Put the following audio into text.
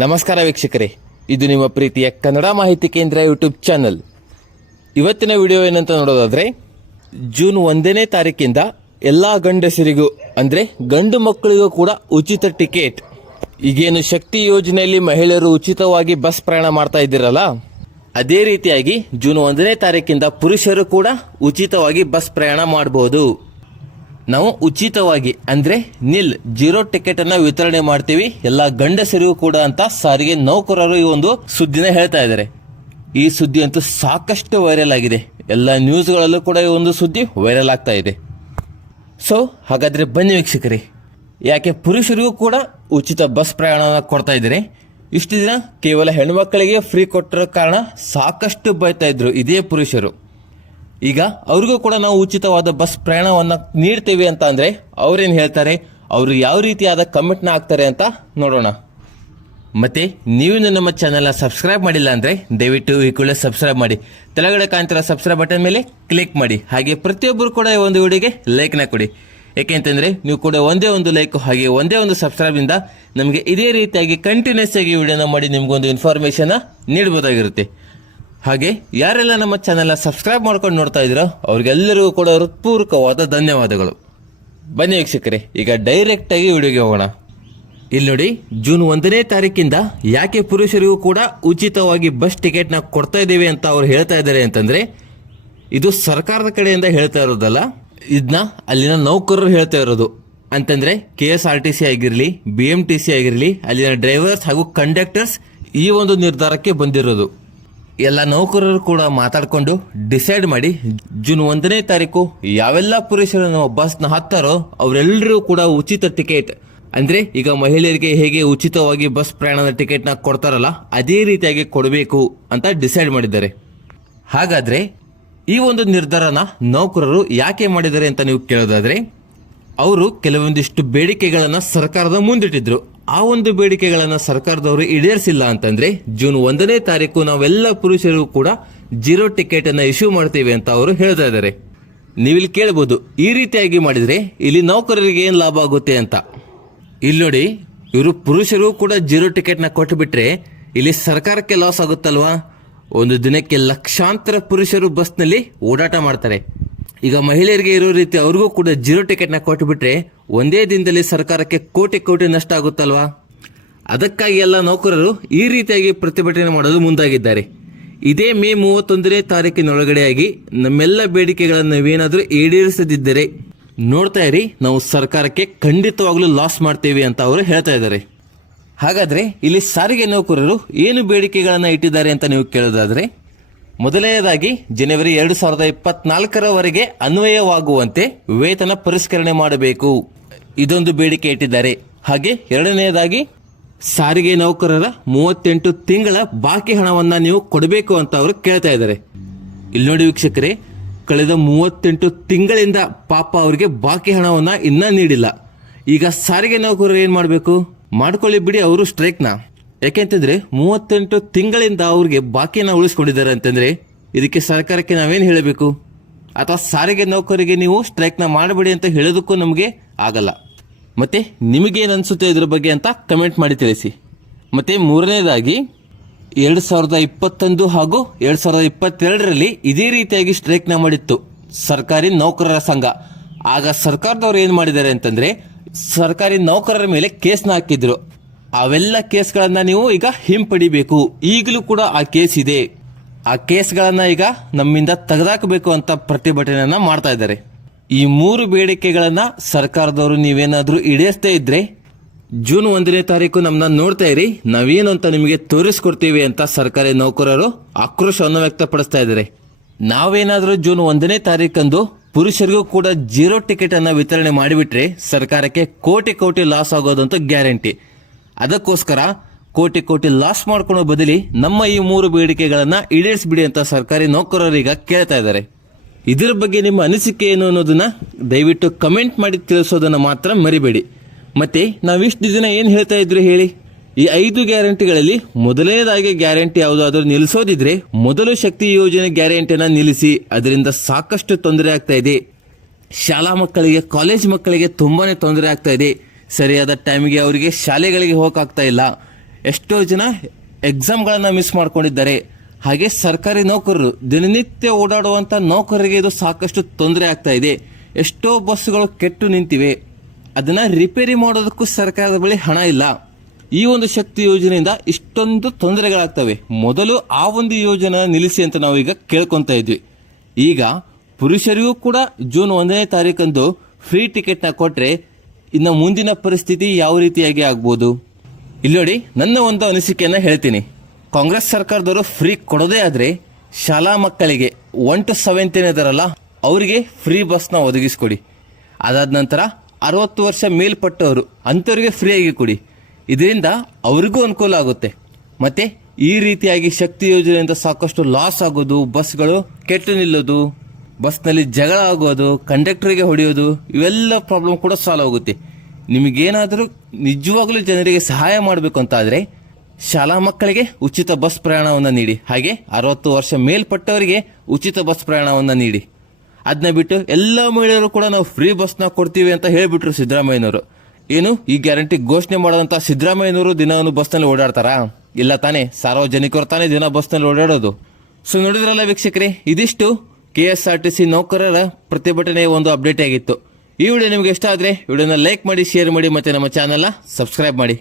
ನಮಸ್ಕಾರ ವೀಕ್ಷಕರೇ. ಇದು ನಿಮ್ಮ ಪ್ರೀತಿಯ ಕನ್ನಡ ಮಾಹಿತಿ ಕೇಂದ್ರ ಯೂಟ್ಯೂಬ್ ಚಾನಲ್. ಇವತ್ತಿನ ವಿಡಿಯೋ ಏನಂತ ನೋಡೋದಾದ್ರೆ, ಜೂನ್ ಒಂದನೇ ತಾರೀಕಿಂದ ಎಲ್ಲ ಗಂಡಸರಿಗೂ, ಅಂದರೆ ಗಂಡು ಮಕ್ಕಳಿಗೂ ಕೂಡ ಉಚಿತ ಟಿಕೆಟ್. ಈಗೇನು ಶಕ್ತಿ ಯೋಜನೆಯಲ್ಲಿ ಮಹಿಳೆಯರು ಉಚಿತವಾಗಿ ಬಸ್ ಪ್ರಯಾಣ ಮಾಡ್ತಾ ಇದ್ದೀರಲ್ಲ, ಅದೇ ರೀತಿಯಾಗಿ ಜೂನ್ ಒಂದನೇ ತಾರೀಕಿಂದ ಪುರುಷರು ಕೂಡ ಉಚಿತವಾಗಿ ಬಸ್ ಪ್ರಯಾಣ ಮಾಡಬಹುದು ನಾವು ಉಚಿತವಾಗಿ, ಅಂದ್ರೆ ನಿಲ್ ಜೀರೋ ಟಿಕೆಟ್ ಅನ್ನ ವಿತರಣೆ ಮಾಡ್ತೀವಿ. ಎಲ್ಲ ಗಂಡಸರಿಗೂ ಕೂಡ ಅಂತ ಸಾರಿಗೆ ನೌಕರರು ಈ ಒಂದು ಸುದ್ದಿನ ಹೇಳ್ತಾ ಇದ್ದಾರೆ. ಈ ಸುದ್ದಿ ಅಂತೂ ಸಾಕಷ್ಟು ವೈರಲ್ ಆಗಿದೆ. ಎಲ್ಲ ನ್ಯೂಸ್ಗಳಲ್ಲೂ ಕೂಡ ಈ ಒಂದು ಸುದ್ದಿ ವೈರಲ್ ಆಗ್ತಾ ಇದೆ. ಸೊ ಹಾಗಾದ್ರೆ ಬನ್ನಿ ವೀಕ್ಷಕರಿ. ಯಾಕೆ ಪುರುಷರಿಗೂ ಕೂಡ ಉಚಿತ ಬಸ್ ಪ್ರಯಾಣವನ್ನು ಕೊಡ್ತಾ ಇದ್ದಾರೆ. ಇಷ್ಟು ದಿನ ಕೇವಲ ಹೆಣ್ಮಕ್ಕಳಿಗೆ ಫ್ರೀ ಕೊಟ್ಟಿರೋ ಕಾರಣ ಸಾಕಷ್ಟು ಬೈತಾ ಇದ್ರು ಇದೇ ಪುರುಷರು. ಈಗ ಅವ್ರಿಗೂ ಕೂಡ ನಾವು ಉಚಿತವಾದ ಬಸ್ ಪ್ರಯಾಣವನ್ನು ನೀಡ್ತೇವೆ ಅಂತ ಅಂದರೆ ಅವ್ರೇನ್ ಹೇಳ್ತಾರೆ? ಅವರು ಯಾವ ರೀತಿಯಾದ ಕಮೆಂಟ್ನ ಹಾಕ್ತಾರೆ ಅಂತ ನೋಡೋಣ. ಮತ್ತೆ ನೀವು ನಮ್ಮ ಚಾನೆಲ್ನ ಸಬ್ಸ್ಕ್ರೈಬ್ ಮಾಡಿಲ್ಲ ಅಂದ್ರೆ ದಯವಿಟ್ಟು ಈ ಕೂಡಲೇ ಸಬ್ಸ್ಕ್ರೈಬ್ ಮಾಡಿ. ತೆಳಗಡೆ ಕಾಣ್ತಿರೋ ಸಬ್ಸ್ಕ್ರೈಬ್ ಬಟನ್ ಮೇಲೆ ಕ್ಲಿಕ್ ಮಾಡಿ. ಹಾಗೆ ಪ್ರತಿಯೊಬ್ಬರು ಕೂಡ ಈ ಒಂದು ವಿಡಿಯೋಗೆ ಲೈಕ್ನ ಕೊಡಿ. ಏಕೆಂತಂದರೆ ನೀವು ಕೂಡ ಒಂದೇ ಒಂದು ಲೈಕ್ ಹಾಗೆ ಒಂದೇ ಒಂದು ಸಬ್ಸ್ಕ್ರೈಬ್ ಇಂದ ನಮಗೆ ಇದೇ ರೀತಿಯಾಗಿ ಕಂಟಿನ್ಯೂಸ್ ಆಗಿ ವಿಡಿಯೋನ ಮಾಡಿ ನಿಮ್ಗೊಂದು ಇನ್ಫಾರ್ಮೇಷನ್ನ ನೀಡಬಹುದಾಗಿರುತ್ತೆ ಹಾಗೆ ಯಾರೆಲ್ಲ ನಮ್ಮ ಚಾನೆಲ್ನ ಸಬ್ಸ್ಕ್ರೈಬ್ ಮಾಡ್ಕೊಂಡು ನೋಡ್ತಾ ಇದ್ದೀರೋ ಅವ್ರಿಗೆಲ್ಲರಿಗೂ ಕೂಡ ಹೃತ್ಪೂರ್ವಕವಾದ ಧನ್ಯವಾದಗಳು. ಬನ್ನಿ ವೀಕ್ಷಕರೇ, ಈಗ ಡೈರೆಕ್ಟ್ ಆಗಿ ವಿಡಿಯೋಗೆ ಹೋಗೋಣ. ಇಲ್ಲಿ ನೋಡಿ, ಜೂನ್ ಒಂದನೇ ತಾರೀಕಿಂದ ಯಾಕೆ ಪುರುಷರಿಗೂ ಕೂಡ ಉಚಿತವಾಗಿ ಬಸ್ ಟಿಕೆಟ್ನ ಕೊಡ್ತಾ ಇದ್ದೀವಿ ಅಂತ ಅವ್ರು ಹೇಳ್ತಾ ಇದ್ದಾರೆ ಅಂತಂದ್ರೆ, ಇದು ಸರ್ಕಾರದ ಕಡೆಯಿಂದ ಹೇಳ್ತಾ ಇರೋದಲ್ಲ ಇದನ್ನ ಅಲ್ಲಿನ ನೌಕರರು ಹೇಳ್ತಾ ಇರೋದು. ಅಂತಂದ್ರೆ K S R T C ಆಗಿರಲಿ ಬಿ ಎಂ ಟಿ ಸಿ ಆಗಿರಲಿ, ಅಲ್ಲಿನ ಡ್ರೈವರ್ಸ್ ಹಾಗೂ ಕಂಡಕ್ಟರ್ಸ್ ಈ ಒಂದು ನಿರ್ಧಾರಕ್ಕೆ ಬಂದಿರೋದು. ಎಲ್ಲ ನೌಕರರು ಕೂಡ ಮಾತಾಡಿಕೊಂಡು ಡಿಸೈಡ್ ಮಾಡಿ ಜೂನ್ ಒಂದನೇ ತಾರೀಕು ಯಾವೆಲ್ಲ ಪುರುಷರನ್ನು ಬಸ್ನ ಹತ್ತಾರೋ ಅವರೆಲ್ಲರೂ ಕೂಡ ಉಚಿತ ಟಿಕೆಟ್. ಅಂದ್ರೆ ಈಗ ಮಹಿಳೆಯರಿಗೆ ಹೇಗೆ ಉಚಿತವಾಗಿ ಬಸ್ ಪ್ರಯಾಣದ ಟಿಕೆಟ್ನ ಕೊಡ್ತಾರಲ್ಲ, ಅದೇ ರೀತಿಯಾಗಿ ಕೊಡಬೇಕು ಅಂತ ಡಿಸೈಡ್ ಮಾಡಿದ್ದಾರೆ. ಹಾಗಾದ್ರೆ ಈ ಒಂದು ನಿರ್ಧಾರನ ನೌಕರರು ಯಾಕೆ ಮಾಡಿದ್ದಾರೆ ಅಂತ ನೀವು ಕೇಳೋದಾದ್ರೆ, ಅವರು ಕೆಲವೊಂದಿಷ್ಟು ಬೇಡಿಕೆಗಳನ್ನು ಸರ್ಕಾರದ ಮುಂದಿಟ್ಟಿದ್ರು. ಆ ಒಂದು ಬೇಡಿಕೆಗಳನ್ನ ಸರ್ಕಾರದವರು ಈಡೇರಿಸಿಲ್ಲ ಅಂತಂದ್ರೆ ಜೂನ್ ಒಂದನೇ ತಾರೀಕು ನಾವೆಲ್ಲ ಪುರುಷರು ಕೂಡ ಜೀರೋ ಟಿಕೆಟ್ ಅನ್ನ ಇಶ್ಯೂ ಮಾಡ್ತೀವಿ ಅಂತ ಅವರು ಹೇಳ್ತಾ ಇದ್ದಾರೆ. ನೀವಿಲ್ಲಿ ಕೇಳಬಹುದು ಈ ರೀತಿಯಾಗಿ ಮಾಡಿದ್ರೆ ಇಲ್ಲಿ ನೌಕರರಿಗೆ ಏನ್ ಲಾಭ ಆಗುತ್ತೆ ಅಂತ. ಇಲ್ಲಿ ನೋಡಿ, ಇವರು ಪುರುಷರು ಕೂಡ ಜೀರೋ ಟಿಕೆಟ್ನ ಕೊಟ್ಟು ಬಿಟ್ರೆ ಇಲ್ಲಿ ಸರ್ಕಾರಕ್ಕೆ ಲಾಸ್ ಆಗುತ್ತಲ್ವಾ? ಒಂದು ದಿನಕ್ಕೆ ಲಕ್ಷಾಂತರ ಪುರುಷರು ಬಸ್ನಲ್ಲಿ ಓಡಾಟ ಮಾಡ್ತಾರೆ. ಈಗ ಮಹಿಳೆಯರಿಗೆ ಇರೋ ರೀತಿ ಅವ್ರಿಗೂ ಕೂಡ ಜೀರೋ ಟಿಕೆಟ್ನ ಕೊಟ್ಟು ಬಿಟ್ರೆ ಒಂದೇ ದಿನದಲ್ಲಿ ಸರ್ಕಾರಕ್ಕೆ ಕೋಟಿ ಕೋಟಿ ನಷ್ಟ ಆಗುತ್ತಲ್ವಾ? ಅದಕ್ಕಾಗಿ ಎಲ್ಲ ನೌಕರರು ಈ ರೀತಿಯಾಗಿ ಪ್ರತಿಭಟನೆ ಮಾಡಲು ಮುಂದಾಗಿದ್ದಾರೆ. ಇದೇ ಮೇ ಮೂವತ್ತೊಂದನೇ ತಾರೀಕಿನೊಳಗಡೆಯಾಗಿ ನಮ್ಮೆಲ್ಲ ಬೇಡಿಕೆಗಳನ್ನು ನಾವೇನಾದರೂ ಈಡೇರಿಸದಿದ್ದರೆ ನೋಡ್ತಾ ಇರಿ, ನಾವು ಸರ್ಕಾರಕ್ಕೆ ಖಂಡಿತವಾಗ್ಲೂ ಲಾಸ್ ಮಾಡ್ತೇವೆ ಅಂತ ಅವರು ಹೇಳ್ತಾ ಇದ್ದಾರೆ. ಹಾಗಾದ್ರೆ ಇಲ್ಲಿ ಸಾರಿಗೆ ನೌಕರರು ಏನು ಬೇಡಿಕೆಗಳನ್ನು ಇಟ್ಟಿದ್ದಾರೆ ಅಂತ ನೀವು ಕೇಳೋದಾದ್ರೆ ಮೊದಲನೆಯದಾಗಿ ಜನವರಿ ಎರಡು ಸಾವಿರದ ಇಪ್ಪತ್ನಾಲ್ಕರವರೆಗೆ ಅನ್ವಯವಾಗುವಂತೆ ವೇತನ ಪರಿಷ್ಕರಣೆ ಮಾಡಬೇಕು. ಇದೊಂದು ಬೇಡಿಕೆ ಇಟ್ಟಿದ್ದಾರೆ. ಹಾಗೆ ಎರಡನೆಯದಾಗಿ, ಸಾರಿಗೆ ನೌಕರರ ಮೂವತ್ತೆಂಟು ತಿಂಗಳ ಬಾಕಿ ಹಣವನ್ನ ನೀವು ಕೊಡಬೇಕು ಅಂತ ಅವರು ಕೇಳ್ತಾ ಇದ್ದಾರೆ. ಇಲ್ಲಿ ನೋಡಿ ವೀಕ್ಷಕರೇ, ಕಳೆದ ಮೂವತ್ತೆಂಟು ತಿಂಗಳಿಂದ ಪಾಪ ಅವರಿಗೆ ಬಾಕಿ ಹಣವನ್ನ ಇನ್ನ ನೀಡಿಲ್ಲ. ಈಗ ಸಾರಿಗೆ ನೌಕರರು ಏನ್ ಮಾಡಬೇಕು? ಮಾಡ್ಕೊಳ್ಳಿ ಬಿಡಿ, ಅವರು ಸ್ಟ್ರೈಕ್ನ. ಯಾಕೆಂತಂದ್ರೆ, ಮೂವತ್ತೆಂಟು ತಿಂಗಳಿಂದ ಅವ್ರಿಗೆ ಬಾಕಿಯನ್ನ ಉಳಿಸ್ಕೊಂಡಿದ್ದಾರೆ ಅಂತಂದ್ರೆ, ಇದಕ್ಕೆ ಸರ್ಕಾರಕ್ಕೆ ನಾವೇನು ಹೇಳಬೇಕು? ಅಥವಾ ಸಾರಿಗೆ ನೌಕರಿಗೆ ನೀವು ಸ್ಟ್ರೈಕ್ನ ಮಾಡಬೇಡಿ ಅಂತ ಹೇಳೋದಕ್ಕೂ ನಮಗೆ ಆಗಲ್ಲ. ಮತ್ತೆ ನಿಮಗೇನು ಅನಿಸುತ್ತೆ ಇದ್ರ ಬಗ್ಗೆ ಅಂತ ಕಮೆಂಟ್ ಮಾಡಿ ತಿಳಿಸಿ. ಮತ್ತೆ ಮೂರನೇದಾಗಿ, ಎರಡು ಸಾವಿರದ ಇಪ್ಪತ್ತೊಂದು ಹಾಗೂ ಎರಡು ಸಾವಿರದ ಇಪ್ಪತ್ತೆರಡರಲ್ಲಿ ಇದೇ ರೀತಿಯಾಗಿ ಸ್ಟ್ರೈಕ್ನ ಮಾಡಿತ್ತು ಸರ್ಕಾರಿ ನೌಕರರ ಸಂಘ. ಆಗ ಸರ್ಕಾರದವರು ಏನು ಮಾಡಿದ್ದಾರೆ ಅಂತಂದ್ರೆ, ಸರ್ಕಾರಿ ನೌಕರರ ಮೇಲೆ ಕೇಸ್ನ ಹಾಕಿದ್ರು. ಅವೆಲ್ಲ ಕೇಸ್ಗಳನ್ನು ನೀವು ಈಗ ಹಿಂಪಡಿಬೇಕು. ಈಗಲೂ ಕೂಡ ಆ ಕೇಸ್ ಇದೆ. ಆ ಕೇಸ್ಗಳನ್ನು ಈಗ ನಮ್ಮಿಂದ ತೆಗೆದಾಕಬೇಕು ಅಂತ ಪ್ರತಿಭಟನೆಯನ್ನು ಮಾಡ್ತಾ ಇದ್ದಾರೆ. ಈ ಮೂರು ಬೇಡಿಕೆಗಳನ್ನ ಸರ್ಕಾರದವರು ನೀವೇನಾದ್ರೂ ಈಡೇರಿಸದೇ ಇದ್ರೆ? ಜೂನ್ ಒಂದನೇ ತಾರೀಕು ನಮ್ಮನ್ನ ನೋಡ್ತಾ ಇರಿ. ನಾವೇನು ಅಂತ ನಿಮಗೆ ತೋರಿಸ್ಕೊಡ್ತೀವಿ ಅಂತ ಸರ್ಕಾರಿ ನೌಕರರು ಆಕ್ರೋಶವನ್ನು ವ್ಯಕ್ತಪಡಿಸ್ತಾ ಇದ್ದಾರೆ. ನಾವೇನಾದ್ರೂ ಜೂನ್ ಒಂದನೇ ತಾರೀಕಂದು ಪುರುಷರಿಗೂ ಕೂಡ ಜೀರೋ ಟಿಕೆಟ್ ಅನ್ನ ವಿತರಣೆ ಮಾಡಿಬಿಟ್ರೆ ಸರ್ಕಾರಕ್ಕೆ ಕೋಟಿ ಕೋಟಿ ಲಾಸ್ ಆಗೋದಂತ ಗ್ಯಾರಂಟಿ. ಅದಕ್ಕೋಸ್ಕರ ಕೋಟಿ ಕೋಟಿ ಲಾಸ್ ಮಾಡ್ಕೊಳ್ಳೋ ಬದಲಿ ನಮ್ಮ ಈ ಮೂರು ಬೇಡಿಕೆಗಳನ್ನ ಈಡೇರಿಸ್ಬಿಡಿ ಅಂತ ಸರ್ಕಾರಿ ನೌಕರರೀಗ ಕೇಳ್ತಾ ಇದ್ದಾರೆ. ಇದರ ಬಗ್ಗೆ ನಿಮ್ಮ ಅನಿಸಿಕೆ ಏನು ಅನ್ನೋದನ್ನ ದಯವಿಟ್ಟು ಕಮೆಂಟ್ ಮಾಡಿ ತಿಳಿಸೋದನ್ನ ಮಾತ್ರ ಮರಿಬೇಡಿ. ಮತ್ತೆ ನಾವಿಷ್ಟು ದಿನ ಏನು ಹೇಳ್ತಾ ಇದ್ರು ಹೇಳಿ? ಈ ಐದು ಗ್ಯಾರಂಟಿಗಳಲ್ಲಿ ಮೊದಲನೇದಾಗಿ ಗ್ಯಾರಂಟಿ ಯಾವುದಾದ್ರೂ ನಿಲ್ಲಿಸೋದಿದ್ರೆ ಮೊದಲು ಶಕ್ತಿ ಯೋಜನೆ ಗ್ಯಾರಂಟಿನ ನಿಲ್ಲಿಸಿ ಅದರಿಂದ ಸಾಕಷ್ಟು ತೊಂದರೆ ಆಗ್ತಾ ಇದೆ. ಶಾಲಾ ಮಕ್ಕಳಿಗೆ, ಕಾಲೇಜ್ ಮಕ್ಕಳಿಗೆ ತುಂಬಾನೇ ತೊಂದರೆ ಆಗ್ತಾ ಇದೆ. ಸರಿಯಾದ ಟೈಮಿಗೆ ಅವರಿಗೆ ಶಾಲೆಗಳಿಗೆ ಹೋಗಕ್ಕಾಗ್ತಾ ಇಲ್ಲ. ಎಷ್ಟೋ ಜನ ಎಕ್ಸಾಮ್ಗಳನ್ನು ಮಿಸ್ ಮಾಡ್ಕೊಂಡಿದ್ದಾರೆ. ಹಾಗೆ ಸರ್ಕಾರಿ ನೌಕರರು ದಿನನಿತ್ಯ ಓಡಾಡುವಂತ ನೌಕರರಿಗೆ ಇದು ಸಾಕಷ್ಟು ತೊಂದರೆ ಆಗ್ತಾ ಇದೆ. ಎಷ್ಟೋ ಬಸ್ಸುಗಳು ಕೆಟ್ಟು ನಿಂತಿವೆ. ಅದನ್ನ ರಿಪೇರಿ ಮಾಡೋದಕ್ಕೂ ಸರ್ಕಾರದ ಬಳಿ ಹಣ ಇಲ್ಲ. ಈ ಒಂದು ಶಕ್ತಿ ಯೋಜನೆಯಿಂದ ಇಷ್ಟೊಂದು ತೊಂದರೆಗಳಾಗ್ತವೆ. ಮೊದಲು ಆ ಒಂದು ಯೋಜನೆ ನಿಲ್ಲಿಸಿ ಅಂತ ನಾವು ಈಗ ಕೇಳ್ಕೊಂತ ಇದ್ವಿ. ಈಗ ಪುರುಷರಿಗೂ ಕೂಡ ಜೂನ್ ಒಂದನೇ ತಾರೀಕಂದು ಫ್ರೀ ಟಿಕೆಟ್ನ ಕೊಟ್ರೆ ಇನ್ನು ಮುಂದಿನ ಪರಿಸ್ಥಿತಿ ಯಾವ ರೀತಿಯಾಗಿ ಆಗ್ಬೋದು? ಇಲ್ಲಿ ನೋಡಿ, ನನ್ನ ಒಂದು ಅನಿಸಿಕೆಯನ್ನು ಹೇಳ್ತೀನಿ. ಕಾಂಗ್ರೆಸ್ ಸರ್ಕಾರದವರು ಫ್ರೀ ಕೊಡೋದೇ ಆದರೆ ಶಾಲಾ ಮಕ್ಕಳಿಗೆ ಒನ್ ಟು ಸೆವೆಂತ್ ಏನಿದಾರಲ್ಲ ಅವರಿಗೆ ಫ್ರೀ ಬಸ್ನ ಒದಗಿಸ್ಕೊಡಿ. ಅದಾದ ನಂತರ ಅರವತ್ತು ವರ್ಷ ಮೇಲ್ಪಟ್ಟವರು ಅಂಥವ್ರಿಗೆ ಫ್ರೀಯಾಗಿ ಕೊಡಿ. ಇದರಿಂದ ಅವರಿಗೂ ಅನುಕೂಲ ಆಗುತ್ತೆ. ಮತ್ತು ಈ ರೀತಿಯಾಗಿ ಶಕ್ತಿ ಯೋಜನೆಯಿಂದ ಸಾಕಷ್ಟು ಲಾಸ್ ಆಗೋದು ಬಸ್ಗಳು ಕೆಟ್ಟು ನಿಲ್ಲೋದು ಬಸ್ನಲ್ಲಿ ಜಗಳ ಆಗೋದು ಕಂಡಕ್ಟರ್ಗೆ ಹೊಡೆಯೋದು, ಇವೆಲ್ಲ ಪ್ರಾಬ್ಲಮ್ ಕೂಡ ಸಾಲ್ವ್ ಆಗುತ್ತೆ. ನಿಮಗೇನಾದರೂ ನಿಜವಾಗ್ಲೂ ಜನರಿಗೆ ಸಹಾಯ ಮಾಡಬೇಕು ಅಂತ ಆದರೆ ಶಾಲಾ ಮಕ್ಕಳಿಗೆ ಉಚಿತ ಬಸ್ ಪ್ರಯಾಣವನ್ನು ನೀಡಿ. ಹಾಗೆ ಅರವತ್ತು ವರ್ಷ ಮೇಲ್ಪಟ್ಟವರಿಗೆ ಉಚಿತ ಬಸ್ ಪ್ರಯಾಣವನ್ನು ನೀಡಿ. ಅದನ್ನ ಬಿಟ್ಟು ಎಲ್ಲ ಮಹಿಳೆಯರು ಕೂಡ ನಾವು ಫ್ರೀ ಬಸ್ನ ಕೊಡ್ತೀವಿ ಅಂತ ಹೇಳಿಬಿಟ್ರು ಸಿದ್ದರಾಮಯ್ಯನವರು. ಏನು, ಈ ಗ್ಯಾರಂಟಿ ಘೋಷಣೆ ಮಾಡದಂತ ಸಿದ್ದರಾಮಯ್ಯನವರು ದಿನವನ್ನು ಬಸ್ನಲ್ಲಿ ಓಡಾಡ್ತಾರಾ? ಇಲ್ಲ ತಾನೇ, ಸಾರ್ವಜನಿಕರು ತಾನೇ ದಿನ ಬಸ್ನಲ್ಲಿ ಓಡಾಡೋದು? ಸೊ ನೋಡಿದ್ರಲ್ಲ ವೀಕ್ಷಕರೇ, ಇದಿಷ್ಟು K S R T C ನೌಕರರ ಪ್ರತಿಭಟನೆಯ ಒಂದು ಅಪ್ಡೇಟ್ ಆಗಿತ್ತು. ಈ ವಿಡಿಯೋ ನಿಮಗೆ ಇಷ್ಟ ಆದರೆ ವಿಡಿಯೋನ ಲೈಕ್ ಮಾಡಿ ಶೇರ್ ಮಾಡಿ ಮತ್ತೆ ನಮ್ಮ ಚಾನಲ್ನ ಸಬ್ಸ್ಕ್ರೈಬ್ ಮಾಡಿ.